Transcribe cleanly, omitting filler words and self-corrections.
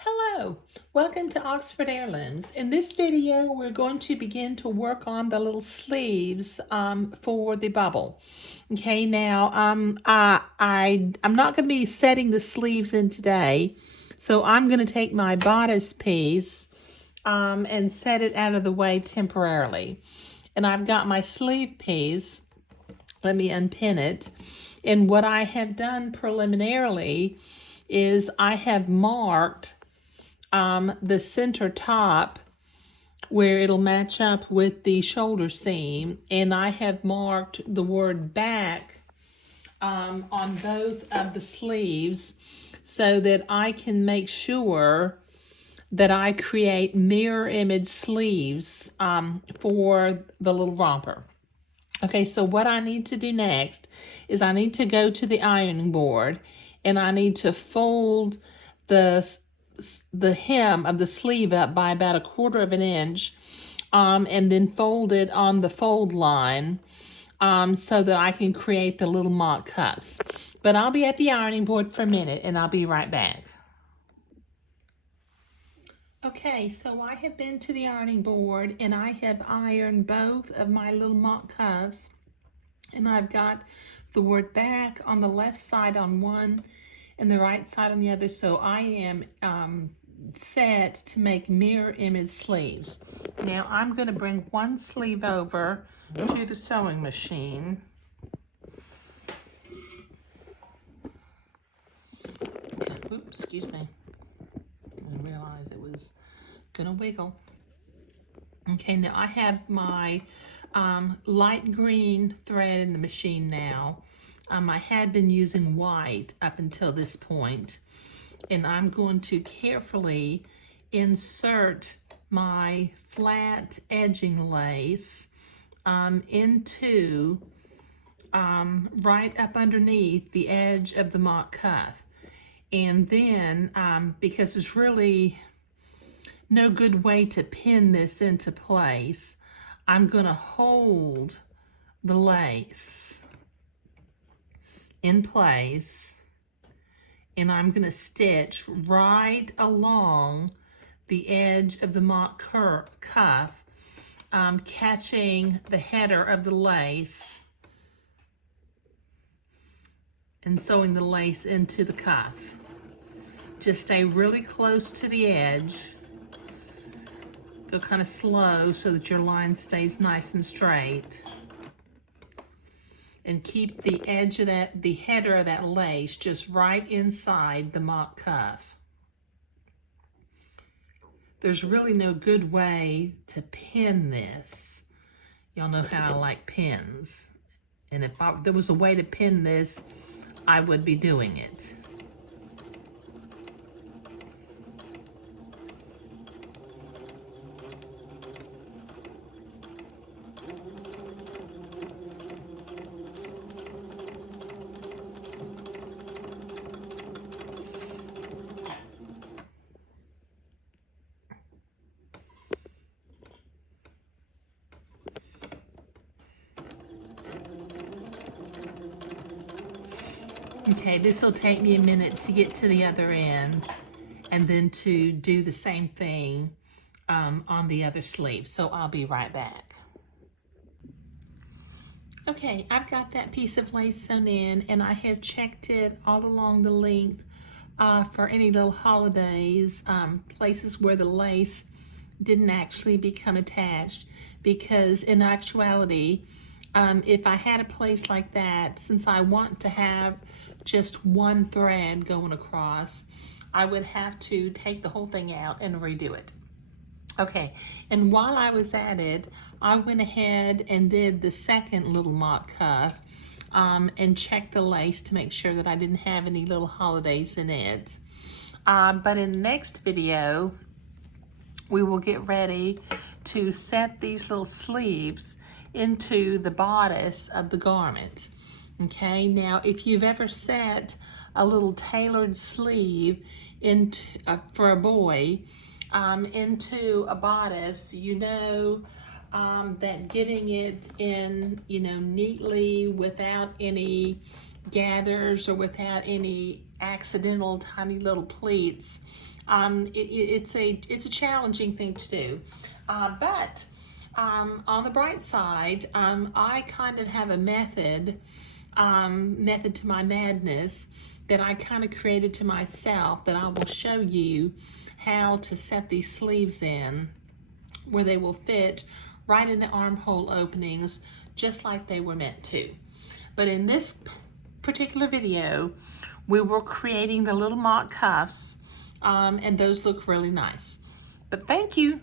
Hello, welcome to Oxford Heirlooms. In this video, we're going to begin to work on the little sleeves for the bubble. Okay, now I'm not going to be setting the sleeves in today, so I'm going to take my bodice piece and set it out of the way temporarily. And I've got my sleeve piece. Let me unpin it. And what I have done preliminarily is I have marked the center top where it'll match up with the shoulder seam, and I have marked the word back on both of the sleeves so that I can make sure that I create mirror image sleeves for the little romper. Okay, so what I need to do next is I need to go to the ironing board and I need to fold the hem of the sleeve up by about 1/4 of an inch and then fold it on the fold line so that I can create the little mock cups. But I'll be at the ironing board for a minute and I'll be right back. Okay, so I have been to the ironing board and I have ironed both of my little mock cups, and I've got the word back on the left side on one and the right side on the other, so I am set to make mirror image sleeves. Now I'm going to bring one sleeve over to the sewing machine. Oops, excuse me. I didn't realize it was gonna wiggle. Okay, now I have my light green thread in the machine now. I had been using white up until this point, and I'm going to carefully insert my flat edging lace into right up underneath the edge of the mock cuff. And then, because there's really no good way to pin this into place, I'm gonna hold the lace in place and I'm gonna stitch right along the edge of the mock cuff, catching the header of the lace and sewing the lace into the cuff. Just stay really close to the edge. Go kind of slow so that your line stays nice and straight. And keep the edge of the header of that lace just right inside the mock cuff. There's really no good way to pin this. Y'all know how I like pins. And if there was a way to pin this, I would be doing it. Okay, this will take me a minute to get to the other end and then to do the same thing on the other sleeve. So I'll be right back. Okay, I've got that piece of lace sewn in and I have checked it all along the length for any little holidays, places where the lace didn't actually become attached, because in actuality, if I had a place like that, since I want to have just one thread going across, I would have to take the whole thing out and redo it. Okay, and while I was at it, I went ahead and did the second little mock cuff and checked the lace to make sure that I didn't have any little holidays in it. But in the next video, we will get ready to set these little sleeves into the bodice of the garment. Okay, now if you've ever set a little tailored sleeve into for a boy into a bodice, you know that getting it in, neatly without any gathers or without any accidental tiny little pleats It's a challenging thing to do, but on the bright side, I kind of have a method to my madness that I kind of created to myself that I will show you how to set these sleeves in where they will fit right in the armhole openings just like they were meant to. But in this particular video, we were creating the little mock cuffs, and those look really nice. But thank you.